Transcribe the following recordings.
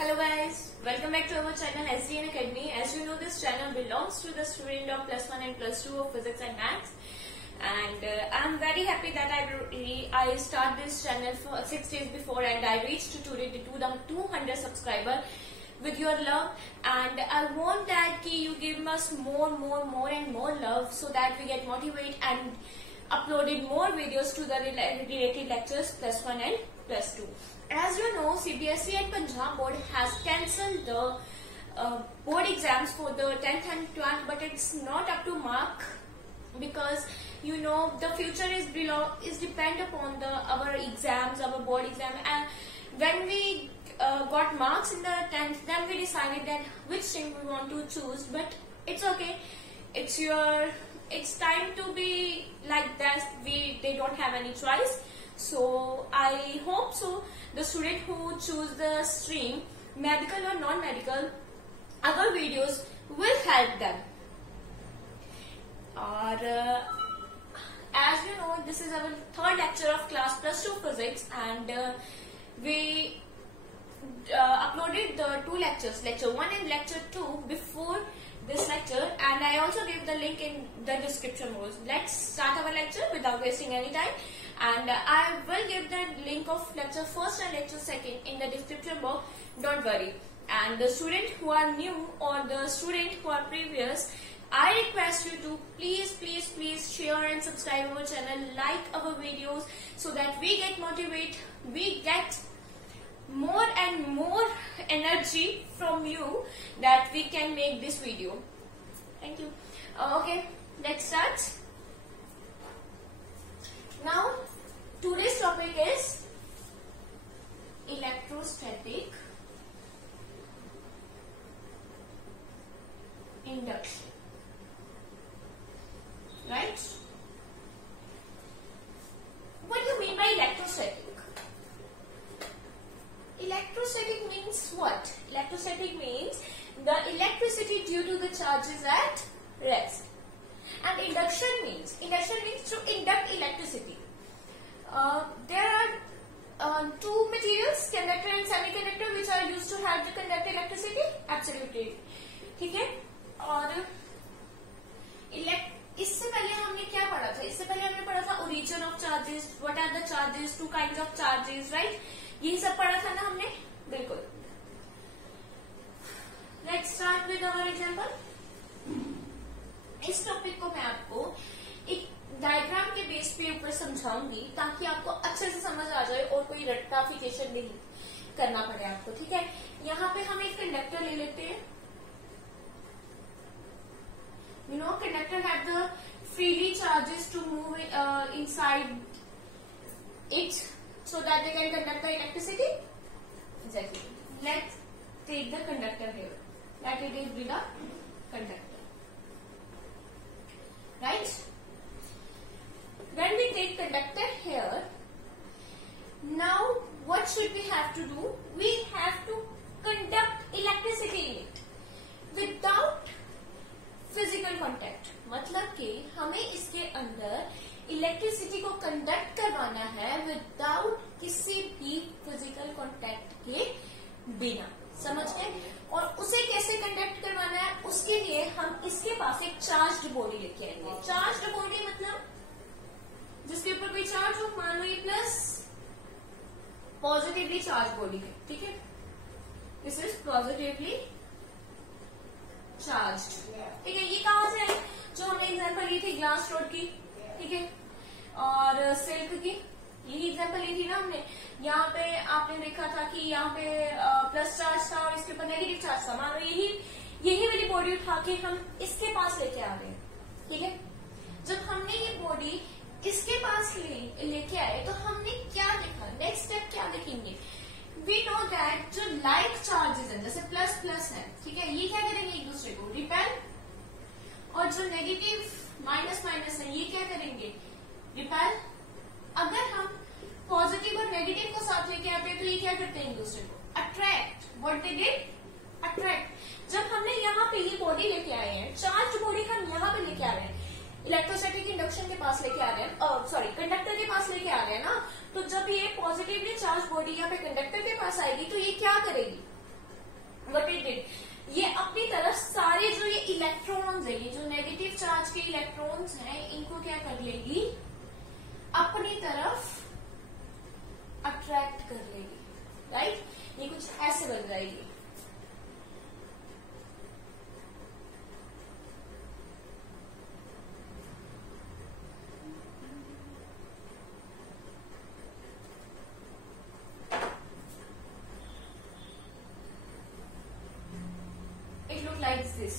Hello guys, welcome back to our channel SDN Academy. As you know, this channel belongs to the student of +1 and +2 of physics and maths, and I'm very happy that I start this channel for 6 days before, and I reached today to the 200 subscriber with your love. And I want that you give us more and more love, so that we get motivated and uploaded more videos to the related lectures +1 and +2. As you know, CBSE and Punjab board has cancelled the board exams for the 10th and 12th, but it's not up to mark, because you know the future is depend upon our exams, our board exam. And when we got marks in the 10th, then we decided that which stream we want to choose. But it's okay, it's time to be like that. They don't have any choice. So I hope so the student who choose the stream, medical or non-medical, our videos will help them. Or as you know, this is our third lecture of class +2 physics, and we uploaded the two lectures, lecture 1 and lecture 2, before this lecture, and I also gave the link in the description box. Let's start our lecture without wasting any time, and I will give the link of lecture 1st and lecture 2nd in the description box, don't worry. And the student who are new or the student who are previous, I request you to please share and subscribe our channel, like our videos, so that we get motivated, we get more and more energy from you that we can make this video. Thank you. Okay, let's start. Now today's topic is electrostatic induction, right? What do you mean by electrostatic? Electrostatic means what? Electrostatic means the electricity due to the charges at rest. And induction means to induct electricity. There are two materials, conductor and semiconductor, which are used to help to conduct electricity. Absolutely, ठीक है? और इससे पहले हमने क्या पढ़ा था? इससे पहले हमने पढ़ा था origin of charges, what are the charges, two kinds of charges, right? यही सब पढ़ा था ना हमने, बिल्कुल. Let's start with our example. इस टॉपिक को मैं आपको एक डायग्राम के बेस पे ऊपर समझाऊंगी, ताकि आपको अच्छे से समझ आ जाए और कोई रट्टाफिकेशन नहीं करना पड़े आपको, ठीक है? यहाँ पे हम एक कंडक्टर ले लेते हैं. You know, conductor have the freely charges to move inside it, so that they can conduct the electricity. Exactly. Let's take the conductor here. That it is with a conductor, right? When we take conductor here, now what should we have to do? We have to conduct electricity in it without physical contact. मतलब कि हमें इसके अंदर electricity को conduct करवाना है without किसी भी फिजिकल कांटेक्ट के बिना, समझ गए? और उसे कैसे कंडक्ट करवाना है, उसके लिए हम इसके पास एक चार्ज्ड बॉडी लेके आएंगे. चार्ज्ड बॉडी मतलब जिसके ऊपर कोई चार्ज हो, मान लो ये प्लस पॉजिटिवली चार्ज बॉडी है, ठीक है? दिस इज पॉजिटिवली चार्ज्ड, ठीक है? ये कहां से आई? जो हमने एग्जांपल ली थी ग्लास रोड की, ठीक है, और सिल्क की, यही एग्जांपल ली थी ना हमने. यहाँ पे आपने देखा था कि यहाँ पे प्लस चार्ज था और इसके ऊपर नेगेटिव चार्ज था. मान लो यही वाली बॉडी उठा के हम इसके पास लेके आ गए, ठीक है? जब हमने ये बॉडी इसके पास लेके आए, तो हमने क्या देखा? नेक्स्ट स्टेप क्या देखेंगे? We know that जो लाइक चार्जेस है, जैसे प्लस प्लस है, ठीक है, ये क्या करेंगे? एक दूसरे को रिपेल. और जो नेगेटिव माइनस माइनस है, ये क्या करेंगे? रिपेल. अगर हम पॉजिटिव और नेगेटिव को साथ लेके आते हैं, तो ये क्या करते हैं? एक दूसरे को attract. What they did? Attract. जब हमने यहाँ पे ये बॉडी लेके आए हैं, चार्ज बॉडी हम यहाँ पे लेके आ रहे हैं, इलेक्ट्रोस्टैटिक इंडक्शन के पास लेके आ रहे हैं, सॉरी कंडक्टर के पास लेके आ रहे हैं ना, तो जब ये पॉजिटिवली चार्ज बॉडी यहाँ पे कंडक्टर के पास आएगी तो ये क्या करेगी, व्हाट इट डिड, ये अपनी तरफ सारे जो ये इलेक्ट्रॉन्स है, ये जो नेगेटिव चार्ज के इलेक्ट्रॉन्स हैं, इनको क्या कर लेगी, अपनी तरफ अट्रैक्ट कर लेगी, राइट। ये कुछ ऐसे बन जाएगी। It look like this.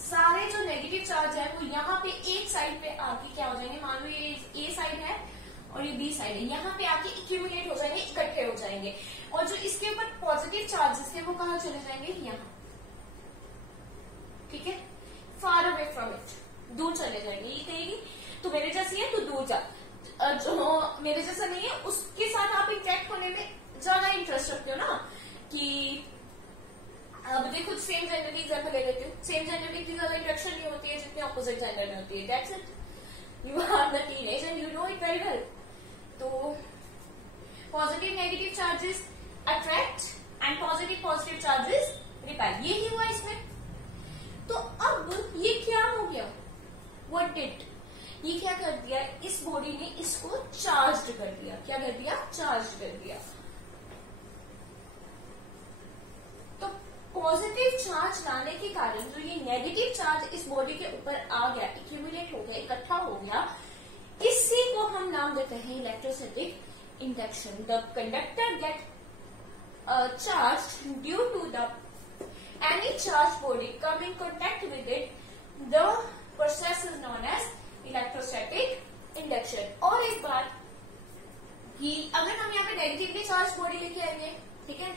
सारे जो नेगेटिव चार्ज है वो यहाँ पे एक साइड पे आके क्या हो जाएंगे, मान लो ये ए साइड है और ये बी साइड है, यहाँ पे आके इक्यूमुलेट हो जाएंगे, इकट्ठे हो जाएंगे, और जो इसके ऊपर पॉजिटिव चार्जेस थे वो कहाँ चले जाएंगे, यहाँ, ठीक है, फार अवे फ्रॉम इट, दूर चले जाएंगे। ये कहेगी तो मेरे जैसी है तो दूर जा, जो मेरे जैसा नहीं है उसके साथ आप इंटरेक्ट होने में ज्यादा इंटरेस्ट रखते हो ना, कि अब देखो सेम जेंडर की एग्जाम्पल ले लेते हो, सेम जेंडर की इतनी ज्यादा इंटरेक्शन नहीं होती है जितनी ऑपोजिट जेंडर में होती है, that's it, you are the teenage and you know it very well. तो positive negative charges attract and positive charges repel, ये ही हुआ इसमें। तो अब ये क्या हो गया, व्हाट डिड, ये क्या कर दिया, इस बॉडी ने इसको चार्ज कर दिया, क्या कर दिया, चार्ज कर दिया। तो पॉजिटिव चार्ज लाने के कारण जो ये नेगेटिव चार्ज इस बॉडी के ऊपर आ गया, एक्यूमुलेट हो गया, इकट्ठा हो गया, इसी को हम नाम देते हैं electrostatic induction. The conductor get charge due to the any charged body come in contact with it, the process is known as electrostatic induction। और एक बात कि अगर हम यहाँ पे नेगेटिवली चार्ज बॉडी लेके आएंगे, ठीक है,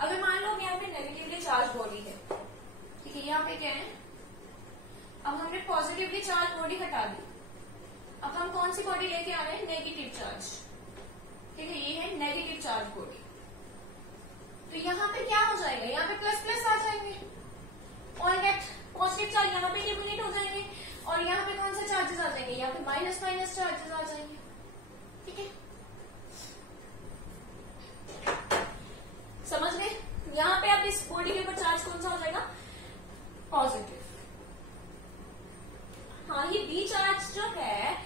अगर मान लो यहाँ पे नेगेटिवली चार्ज बॉडी है, ठीक है, यहाँ पे क्या है, अब हमने पॉजिटिवली चार्ज बॉडी हटा दी, अब हम कौन सी बॉडी लेके आ रहे हैं, नेगेटिव चार्ज, ठीक है, ये है नेगेटिव चार्ज बॉडी। तो यहाँ पे क्या हो जाएगा, यहाँ पे प्लस प्लस आ जाएंगे, और गेट पॉजिटिव चार्ज यहाँ पे एक्यूमुलेट हो जाएंगे, और यहाँ पे कौन से चार्जेस आ जाएंगे, यहाँ पे माइनस माइनस चार्जेस आ जाएंगे, ठीक है, समझ गए। यहाँ पे अब इस बॉडी के ऊपर चार्ज कौन सा हो जाएगा, पॉजिटिव। हाँ, ये बी चार्ज जो है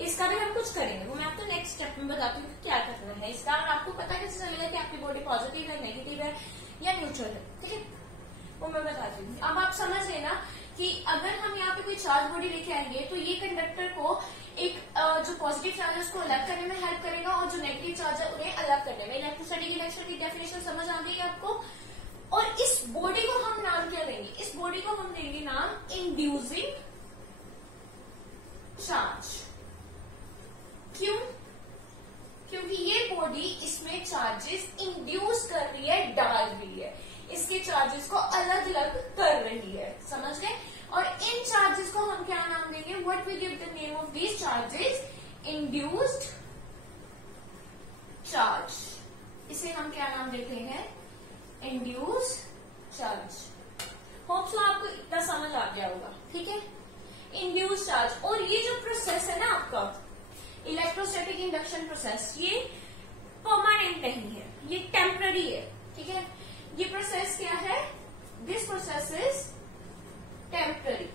इसका भी हम कुछ करेंगे, वो मैं आपको नेक्स्ट स्टेप में बताती हूँ क्या करना है इसका। आपको पता कैसे चलेगा कि आपकी बॉडी पॉजिटिव है, नेगेटिव है या न्यूट्रल है, ठीक है, वो मैं बताती हूँ। अब आप समझ लेना कि अगर हम यहाँ पे कोई चार्ज बॉडी लेके आएंगे तो ये कंडक्टर को एक जो पॉजिटिव चार्ज है उसको अलग करने में हेल्प करेगा, और जो नेगेटिव चार्ज है उन्हें अलग करने में। इलेक्ट्रोस्टैटिक इंडक्शन की डेफिनेशन समझ आ गई आपको। और इस बॉडी को हम नाम क्या देंगे, इस बॉडी को हम देंगे नाम इंड्यूसिंग चार्ज। क्यों, क्योंकि ये बॉडी इसमें चार्जेस इंड्यूस कर रही है, डाल रही है, इसके चार्जेस को अलग अलग कर रही है, समझ गए। और इन चार्जेस को हम क्या नाम देंगे, what we give the name of these charges, induced charge. इसे हम क्या नाम देते हैं, इंड्यूस्ड चार्ज। होप सो आपको इतना समझ आ गया होगा, ठीक है, इंड्यूस्ड चार्ज। और ये जो प्रोसेस है ना आपका इलेक्ट्रोस्टैटिक इंडक्शन प्रोसेस, ये परमानेंट नहीं है, ये टेम्पररी है, ठीक है। ये प्रोसेस क्या है, दिस प्रोसेस इज टेम्पररी,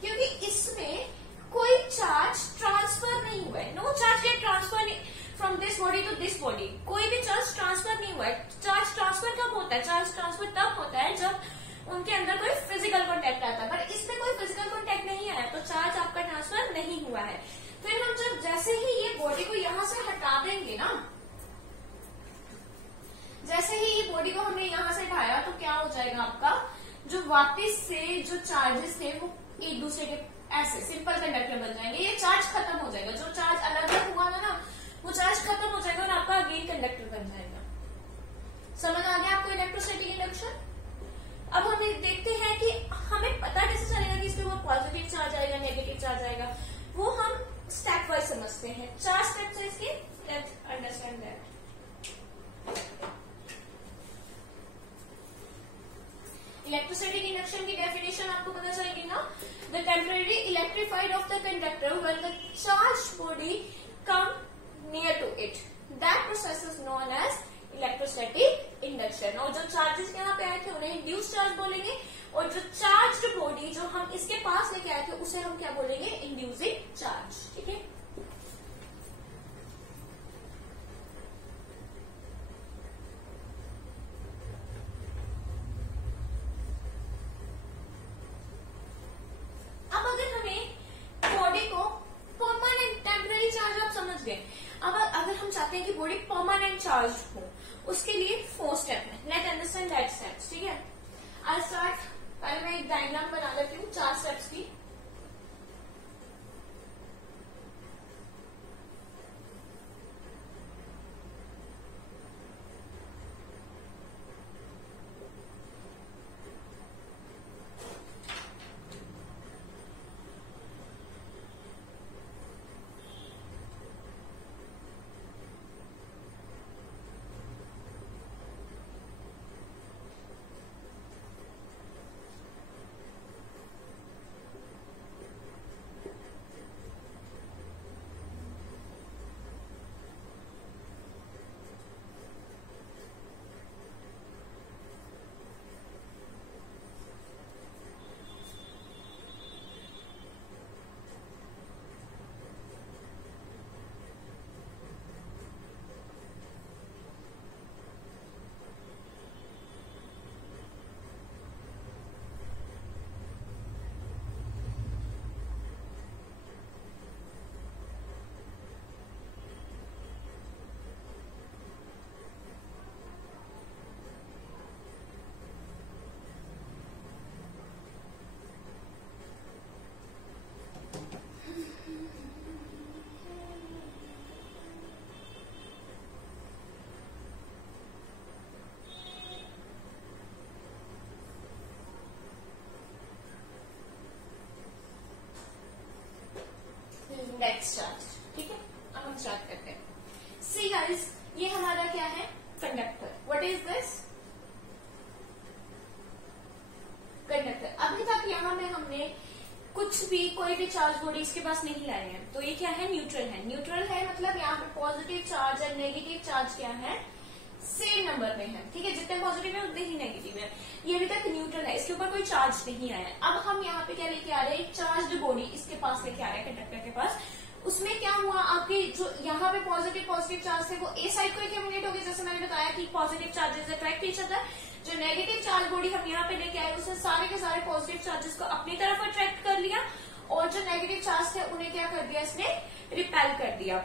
क्योंकि इसमें कोई चार्ज ट्रांसफर नहीं हुआ है, no charge get transfer from this body to this body, कोई भी चार्ज ट्रांसफर नहीं हुआ है। चार्ज ट्रांसफर कब होता है, चार्ज ट्रांसफर तब होता है जब उनके अंदर कोई फिजिकल कॉन्टेक्ट आता है, पर इसमें कोई फिजिकल कॉन्टेक्ट नहीं आया तो चार्ज आपका ट्रांसफर नहीं हुआ है। फिर हम जब जैसे ही ये बॉडी को यहां से हटा देंगे ना, जैसे ही ये बॉडी को हमने यहां से हटाया तो क्या हो जाएगा, आपका जो वापस से जो चार्जेस थे वो एक दूसरे के ऐसे सिंपल कंडक्टर बन जाएंगे, ये चार्ज खत्म हो जाएगा, जो चार्ज अलग अलग हुआ था ना वो चार्ज खत्म हो जाएगा और आपका अगेन कंडक्टर बन जाएगा। समझ आ गया आपको इलेक्ट्रोस्टैटिक इंडक्शन। अब हम देखते हैं कि हमें पता कैसे चलेगा कि इसमें वो पॉजिटिव चार्ज आएगा, नेगेटिव चार्ज आएगा, वो हम स्टेप वाइज समझते हैं। 4 स्टेप्स है इसके, let's understand that. Electrostatic induction की डेफिनेशन आपको पता चलेगी ना, the temporary electrified of the conductor when the charge body come near to it, that process is known as electrostatic और जो चार्जेस यहाँ पे आए थे उन्हें इंड्यूस चार्ज बोलेंगे, और जो चार्ज्ड बॉडी जो हम इसके पास लेके आए थे उसे हम क्या बोलेंगे, इंड्यूसिंग चार्ज। ठीक है, अब अगर हमें बॉडी को परमानेंट, टेम्पररी चार्ज आप समझ गए, अब अगर हम चाहते हैं कि बॉडी परमानेंट चार्ज हो, उसके लिए 4 स्टेप है। Let understand that steps. ठीक है, आई स्टार्ट, पहले मैं एक डायग्राम बना लेती हूँ 4 स्टेप्स की। Let's start. ठीक है, अब हम स्टार्ट करते हैं। सी गाइस, ये हमारा क्या है, conductor. What is this, conductor. अभी तक यहाँ में हमने कुछ भी, कोई भी चार्ज बॉडी इसके पास नहीं लाए हैं, तो ये क्या है, न्यूट्रल है। न्यूट्रल है मतलब यहाँ पे पॉजिटिव चार्ज और नेगेटिव चार्ज क्या है, सेम नंबर में है। ठीक है, जितने पॉजिटिव है उतने ही नेगेटिव है। ये अभी तक न्यूट्रल है, इसके ऊपर कोई चार्ज नहीं आया है। अब हम यहाँ पे क्या लेके आ रहे हैं, एक चार्ज बॉडी इसके पास लेके आ रहे हैं, कंडक्टर के पास। उसमें क्या हुआ, आपके जो यहाँ पे पॉजिटिव चार्ज थे वो ए साइड को एक्यूमुलेट हो गए, जैसे मैंने बताया कि positive charges attract each other. जो नेगेटिव चार्ज बॉडी हम यहाँ पे लेके आए, उसने सारे के सारे पॉजिटिव चार्जेस को अपनी तरफ अट्रैक्ट कर लिया, और जो नेगेटिव चार्ज थे उन्हें क्या कर दिया, इसने रिपेल कर दिया।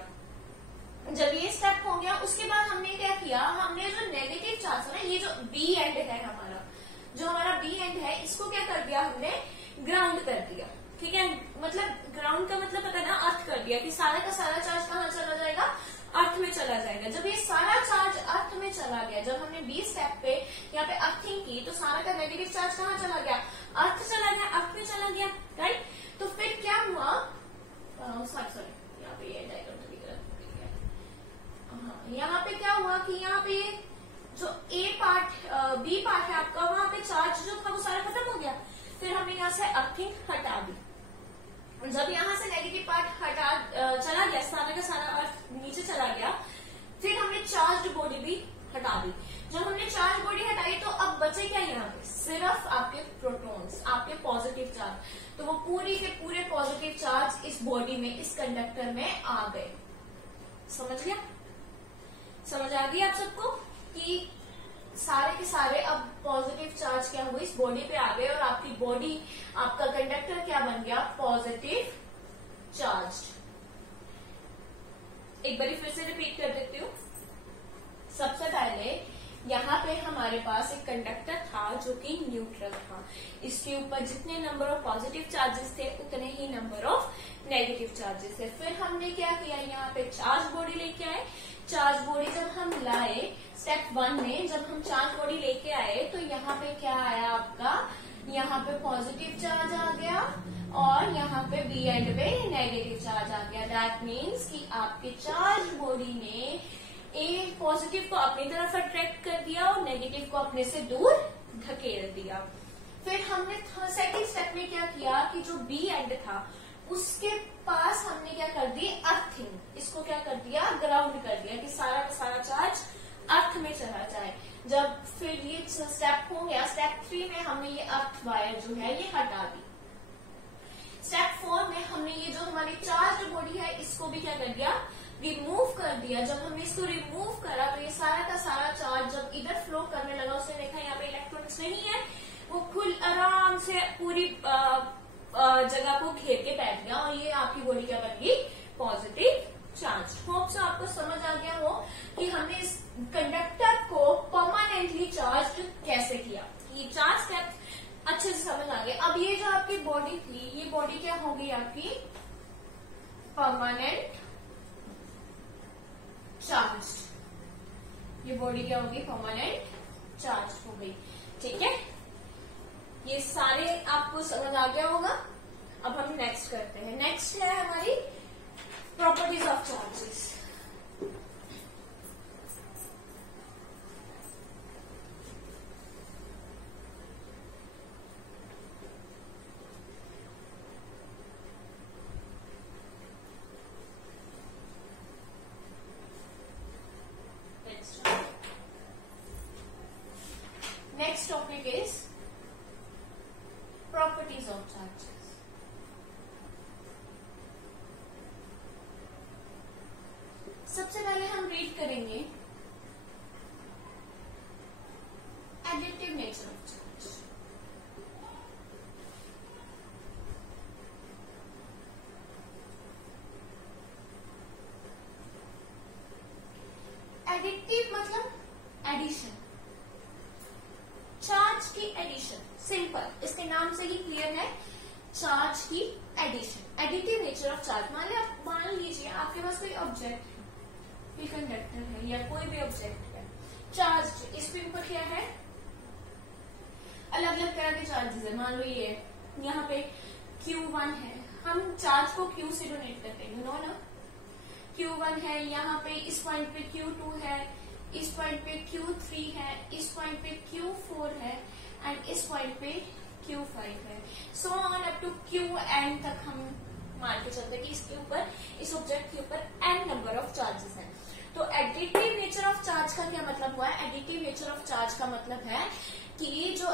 जब ये स्टेप हो गया, उसके बाद हमने क्या किया, हमने जो नेगेटिव चार्ज है ना, ये जो बी एंड है हमारा, जो हमारा बी एंड है, इसको क्या कर दिया हमने, ग्राउंड कर दिया। ठीक है, मतलब ग्राउंड का मतलब पता ना, अर्थ कर दिया कि सारा का सारा चार्ज कहाँ चला जाएगा, अर्थ में चला जाएगा। जब ये सारा चार्ज अर्थ में चला गया, जब हमने बी स्टेप पे यहाँ पे अर्थिंग की, तो सारा का नेगेटिव चार्ज कहाँ चला गया, अर्थ चला गया, अर्थ में चला गया। राइट, तो फिर क्या हुआ, सॉरी यहाँ पे ये डायग्राम तो यहाँ पे क्या हुआ कि यहाँ पे जो ए पार्ट, बी पार्ट है आपका, वहां पे चार्ज जो था वो सारा खत्म हो गया। फिर हमने यहाँ से अर्थिंग हटा दी। जब यहाँ से नेगेटिव पार्ट हटा चला गया, सारा का सारा अर्थ नीचे चला गया, फिर हमने चार्ज बॉडी भी हटा दी। जब हमने चार्ज बॉडी हटाई, तो अब बचे क्या यहाँ पे, सिर्फ आपके प्रोटॉन्स, आपके पॉजिटिव चार्ज। तो वो पूरी के पूरे पॉजिटिव चार्ज इस बॉडी में, इस कंडक्टर में आ गए। समझ गया, समझ आ गई आप सबको कि सारे के सारे अब पॉजिटिव चार्ज क्या हुए, इस बॉडी पे आ गए, और आपकी बॉडी, आपका कंडक्टर क्या बन गया, पॉजिटिव चार्ज। एक बार फिर से रिपीट कर देती हूँ। सबसे पहले यहाँ पे हमारे पास एक कंडक्टर था जो कि न्यूट्रल था, इसके ऊपर जितने नंबर ऑफ पॉजिटिव चार्जेस थे उतने ही नंबर ऑफ नेगेटिव चार्जेस थे। फिर हमने क्या किया, यहाँ पे चार्ज बॉडी लेके आए। चार्ज बॉडी जब हम लाए, स्टेप 1 में जब हम चार्ज बॉडी लेके आए, तो यहाँ पे क्या आया आपका, यहाँ पे पॉजिटिव चार्ज आ गया, और यहाँ पे बी एंड पे नेगेटिव चार्ज आ गया। दैट मीन्स कि आपके चार्ज बॉडी ने ए पॉजिटिव को अपनी तरफ अट्रैक्ट कर दिया और नेगेटिव को अपने से दूर धकेल दिया। फिर हमने सेकंड स्टेप में क्या किया कि जो बी एंड था उसके पास हमने क्या कर दी, अर्थिंग। इसको क्या कर दिया, ग्राउंड कर दिया कि सारा का सारा चार्ज अर्थ में चला जाए। जब फिर ये स्टेप हो गया, स्टेप 3 में हमने ये अर्थ वायर जो है ये हटा दी। स्टेप 4 में हमने ये जो हमारी चार्ज बॉडी है इसको भी क्या कर दिया, रिमूव कर दिया। जब हमने इसको रिमूव करा तो ये सारा का सारा चार्ज जब इधर फ्लो करने लगा, उसने देखा यहाँ पे इलेक्ट्रॉन्स नहीं है, वो फुल आराम से पूरी जगह को घेर के बैठ गया और ये आपकी बॉडी क्या बन गई, पॉजिटिव चार्ज। होप से आपको समझ आ गया हो कि हमने इस कंडक्टर को परमानेंटली चार्ज कैसे किया। ये 4 स्टेप अच्छे से समझ आ गए। अब ये जो आपकी बॉडी थी, ये बॉडी क्या होगी आपकी, परमानेंट चार्ज। ये बॉडी क्या होगी, परमानेंट चार्ज हो गई। ठीक है, ये सारे आपको समझ आ गया होगा। अब हम नेक्स्ट करते हैं। नेक्स्ट है हमारी properties of charges. Next topic is properties of charges. सबसे पहले हम रीड करेंगे additive nature of charge. Additive मतलब एडिशन, चार्ज की एडिशन। सिंपल, इसके नाम से ही क्लियर है, चार्ज की addition. Additive nature of charge, मान लीजिए आपके पास कोई ऑब्जेक्ट है, कोई कंडक्टर है या कोई भी ऑब्जेक्ट है, चार्ज। इस पे ऊपर क्या है, अलग अलग तरह के चार्जेस है। मान लो ये यहाँ पे Q1 है, हम चार्ज को Q से डोनेट करते हैं, नो ना। Q1 है, यहाँ पे इस पॉइंट पे Q2 है, इस पॉइंट पे Q3 है, इस पॉइंट पे Q4 है एंड इस पॉइंट पे Q5 है। So on up to Qn तक हम मान के चलते कि इसके ऊपर, इस ऑब्जेक्ट के ऊपर n नंबर ऑफ चार्जेस हैं। तो एडिटिव नेचर ऑफ चार्ज का क्या मतलब हुआ है, एडिटिव नेचर ऑफ चार्ज का मतलब है कि जो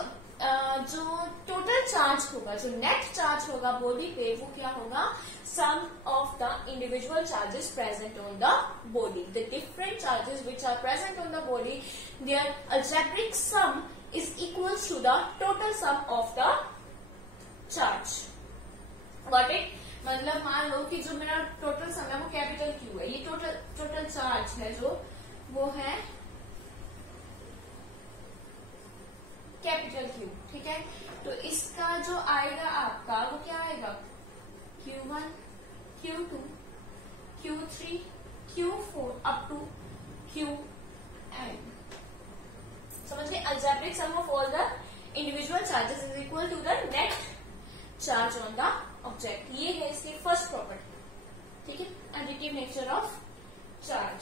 टोटल चार्ज होगा, जो नेट चार्ज होगा बॉडी पे, वो क्या होगा, sum of the individual charges present on the body. The different charges which are present on the body, their algebraic sum is equals to the total sum of the charge. Got it? मतलब मान लो कि जो मेरा total sum है वो capital Q है, ये total charge है जो वो है कैपिटल Q। ठीक है, तो इसका जो आएगा आपका वो क्या आएगा, Q1, Q2, Q3, Q4 up to Qn। समझ गए, algebraic sum of all the individual charges is equal to the net charge on the object। ये है इसकी फर्स्ट प्रॉपर्टी। ठीक है, additive nature of charge.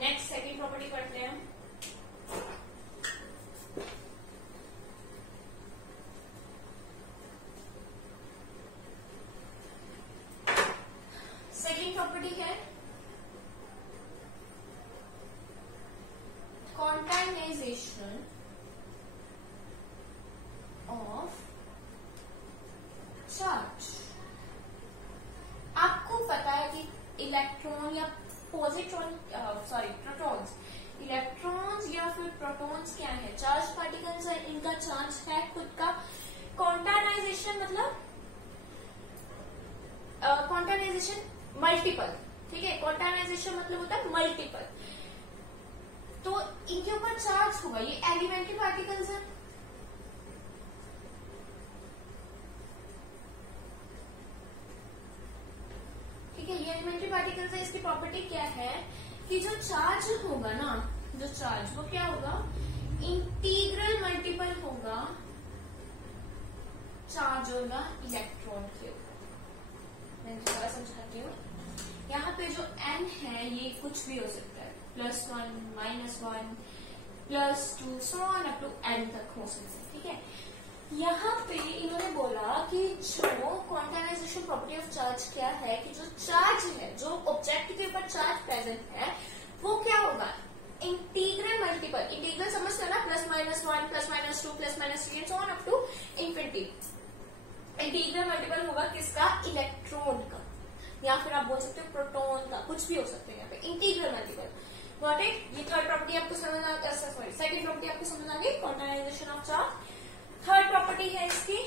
Next second property पढ़ते हैं हम। सेकंड प्रॉपर्टी है क्वांटाइजेशन ऑफ चार्ज। आपको पता है कि इलेक्ट्रॉन या प्रोटॉन्स, इलेक्ट्रॉन्स या फिर प्रोटॉन्स क्या है, चार्ज पार्टिकल्स है, इनका चार्ज है खुद का। क्वांटाइजेशन मतलब क्वांटाइजेशन मल्टीपल। ठीक है, क्वांटाइजेशन मतलब होता है मल्टीपल। तो इनके ऊपर चार्ज होगा, ये एलिमेंट्री पार्टिकल्स है। ठीक है, ये एलिमेंट्री पार्टिकल्स है। इसकी प्रॉपर्टी क्या है कि जो चार्ज होगा ना, जो चार्ज वो क्या होगा, इंटीग्रल मल्टीपल होगा चार्ज होगा इलेक्ट्रॉन के ऊपर। मैं दोबारा समझाती हूँ। यहाँ पे जो n है ये कुछ भी हो सकता है, +1, -1, +2, so on up to n तक हो सकता है। ठीक है, यहाँ पे इन्होंने बोला कि जो क्वांटाइजेशन प्रॉपर्टी ऑफ चार्ज क्या है कि जो चार्ज है, जो ऑब्जेक्ट के ऊपर चार्ज प्रेजेंट है, वो क्या होगा, इंटीग्रल मल्टीपल इंटीग्रल मल्टीपल होगा किसका, इलेक्ट्रॉन का, या फिर आप बोल सकते हो प्रोटॉन का, कुछ भी हो सकते हैं यहाँ पे, इंटीग्रल मल्टीपल। Got it? ये थर्ड प्रॉपर्टी आपको समझ आ गई, सॉरी सेकंड प्रॉपर्टी आपको समझ आ गई, quantization of charge. Third property है इसकी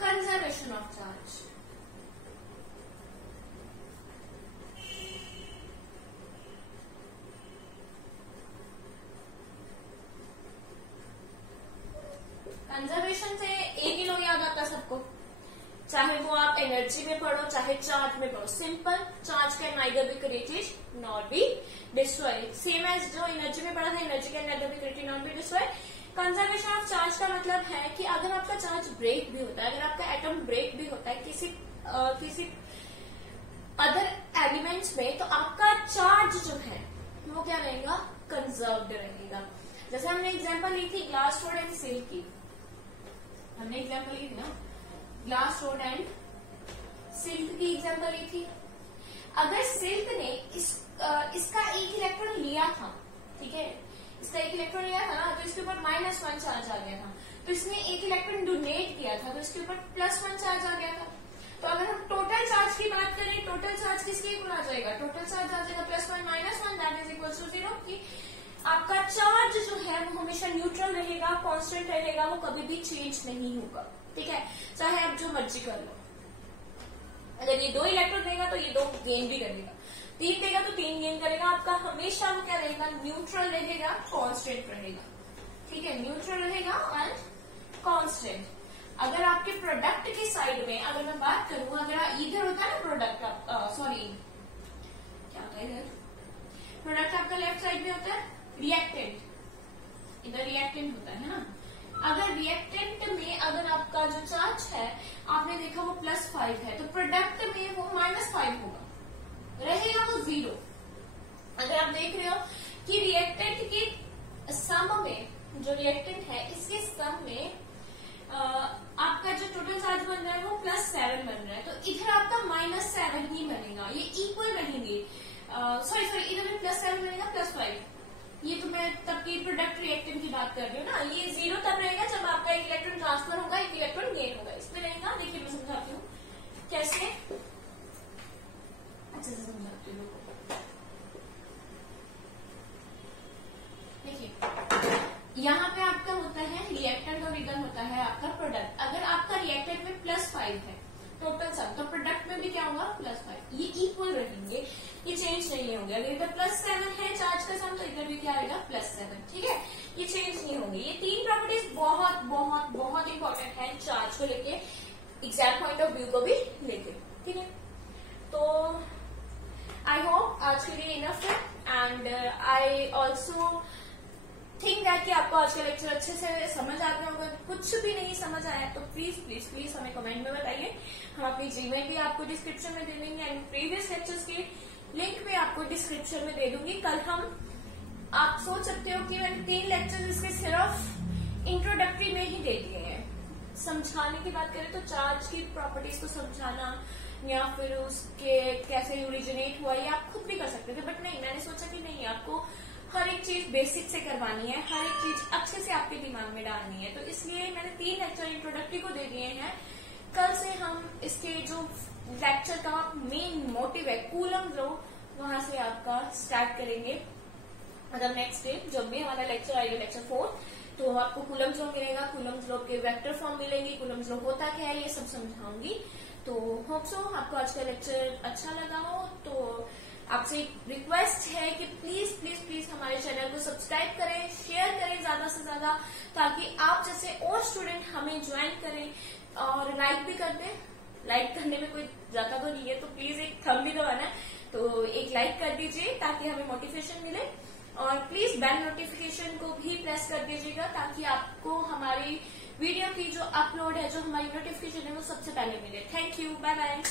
कंजर्वेशन ऑफ चार्ज। कंजर्वेशन से एक ही लोग याद आता है सबको, चाहे वो आप एनर्जी में पढ़ो चाहे चार्ज में पढ़ो। Simple, charge can neither be created not be destroyed, same as जो एनर्जी में पढ़ा था, energy can neither be created not be destroyed. Conservation of charge का मतलब है कि अगर आपका चार्ज ब्रेक भी होता है, अगर आपका एटम ब्रेक भी होता है किसी अदर एलिमेंट्स में, तो आपका चार्ज जो है वो क्या रहेगा, कंजर्व्ड रहेगा। जैसे हमने एग्जांपल ली थी ग्लास रोड एंड सिल्क की, हमने एग्जांपल ली थी ना, ग्लास रोड एंड सिल्क की एग्जांपल ली थी। अगर सिल्क ने इसका एक इलेक्ट्रॉन लिया था, ठीक है, इसका एक इलेक्ट्रॉन लिया था ना, तो इसके ऊपर -1 चार्ज आ गया था, तो इसने एक इलेक्ट्रॉन डोनेट किया था, तो इसके ऊपर +1 चार्ज आ गया था। तो अगर हम टोटल चार्ज की बात करें, टोटल चार्ज किसके इक्वल आ जाएगा, टोटल चार्ज आ जाएगा +1 -1 दैट इज इक्वल टू 0। कि आपका चार्ज जो है वो हमेशा न्यूट्रल रहेगा, कांस्टेंट रहेगा, वो कभी भी चेंज नहीं होगा, ठीक है, चाहे आप जो मर्जी कर लो। अगर ये 2 इलेक्ट्रॉन देगा तो ये 2 गेन भी करेगा, 3 देगा तो 3 गेन करेगा, आपका हमेशा वो क्या रहेगा, न्यूट्रल रहेगा, कांस्टेंट रहेगा, ठीक है, न्यूट्रल रहेगा एंड कांस्टेंट। अगर आपके प्रोडक्ट की साइड में अगर मैं बात करूं, अगर इधर होता है ना प्रोडक्ट, सॉरी क्या होता है इधर, प्रोडक्ट आपका लेफ्ट साइड में होता है, रिएक्टेंट, इधर रिएक्टेंट होता है ना। अगर रिएक्टेंट में अगर आपका जो चार्ज है आपने देखा वो +5 है, तो प्रोडक्ट में वो -5 होगा, रहेगा वो 0। अगर आप देख रहे हो कि रिएक्टेंट के सम में, जो रिएक्टेंट है इसके सम में आपका जो टोटल चार्ज बन रहा है वो +7 बन रहा है, तो इधर आपका -7 ही बनेगा, ये इक्वल रहेंगे। सॉरी इधर में +7 बनेगा +5, ये तो मैं तब की प्रोडक्ट रिएक्टेंट की बात कर रही हूँ ना। ये 0 तब रहेगा जब आपका एक इलेक्ट्रॉन ट्रांसफर होगा, एक इलेक्ट्रॉन गेन होगा, इसमें रहेगा। देखिए मैं समझाती हूँ कैसे, अच्छे से समझाती हूँ। देखिए यहाँ पे आपका होता है रिएक्टेंट और इधर होता है आपका प्रोडक्ट। अगर आपका रिएक्टेंट में +5 है टोटल सम, तो प्रोडक्ट में भी क्या होगा +5, ये इक्वल रहेंगे, ये चेंज नहीं होंगे। अगर इधर +7 है चार्ज का सम, तो इधर भी क्या आएगा +7, ठीक है, ये चेंज नहीं होंगे। ये 3 प्रॉपर्टीज बहुत बहुत बहुत इंपॉर्टेंट है चार्ज को लेके, एग्जैक्ट पॉइंट ऑफ व्यू को भी लेके, ठीक है। तो आई होप आज के लिए इनफ है, and I also think that कि आपको आज का लेक्चर अच्छे से समझ आ गया होगा। कुछ भी नहीं समझ आया तो प्लीज प्लीज प्लीज हमें कमेंट में बताइए। हम अपनी जीमेल भी आपको डिस्क्रिप्शन में दे देंगे, एंड प्रीवियस लेक्चर्स की लिंक भी आपको डिस्क्रिप्शन में दे दूंगी। कल हम, आप सोच सकते हो कि मैंने 3 लेक्चर इसके सिर्फ इंट्रोडक्टरी में ही दे दिए हैं। समझाने की बात करें तो चार्ज की प्रॉपर्टीज को समझाना या फिर उसके कैसे ओरिजिनेट हुआ, ये आप खुद भी कर सकते थे, बट नहीं, मैंने सोचा कि नहीं, आपको हर एक चीज बेसिक से करवानी है, हर एक चीज अच्छे से आपके दिमाग में डालनी है, तो इसलिए मैंने 3 लेक्चर इंट्रोडक्टरी को दे दिए हैं। कल से हम इसके जो लेक्चर का मेन मोटिव है कूलम्ब लॉ, वहां से आपका स्टार्ट करेंगे। मतलब नेक्स्ट डे जब भी हमारा लेक्चर आएगा, लेक्चर 4, तो आपको कूलम्ब लॉ मिलेगा, कूलम्ब लॉ के वेक्टर फॉर्म मिलेंगे, कूलम्ब लॉ होता क्या है ये सब समझाऊंगी। तो होप सो आपको आज का लेक्चर अच्छा लगा हो। तो आपसे रिक्वेस्ट है कि प्लीज प्लीज प्लीज हमारे चैनल को सब्सक्राइब करें, शेयर करें ज्यादा से ज्यादा, ताकि आप जैसे और स्टूडेंट हमें ज्वाइन करें, और लाइक भी कर दें। लाइक करने में कोई जाता तो नहीं है, तो प्लीज एक थंब भी दबाना है, तो एक लाइक कर दीजिए ताकि हमें मोटिवेशन मिले, और प्लीज बेल नोटिफिकेशन को भी प्रेस कर दीजिएगा ताकि आपको हमारी वीडियो की जो अपलोड है, जो हमारी नोटिफिकेशन है, वो सबसे पहले मिले। Thank you, bye bye.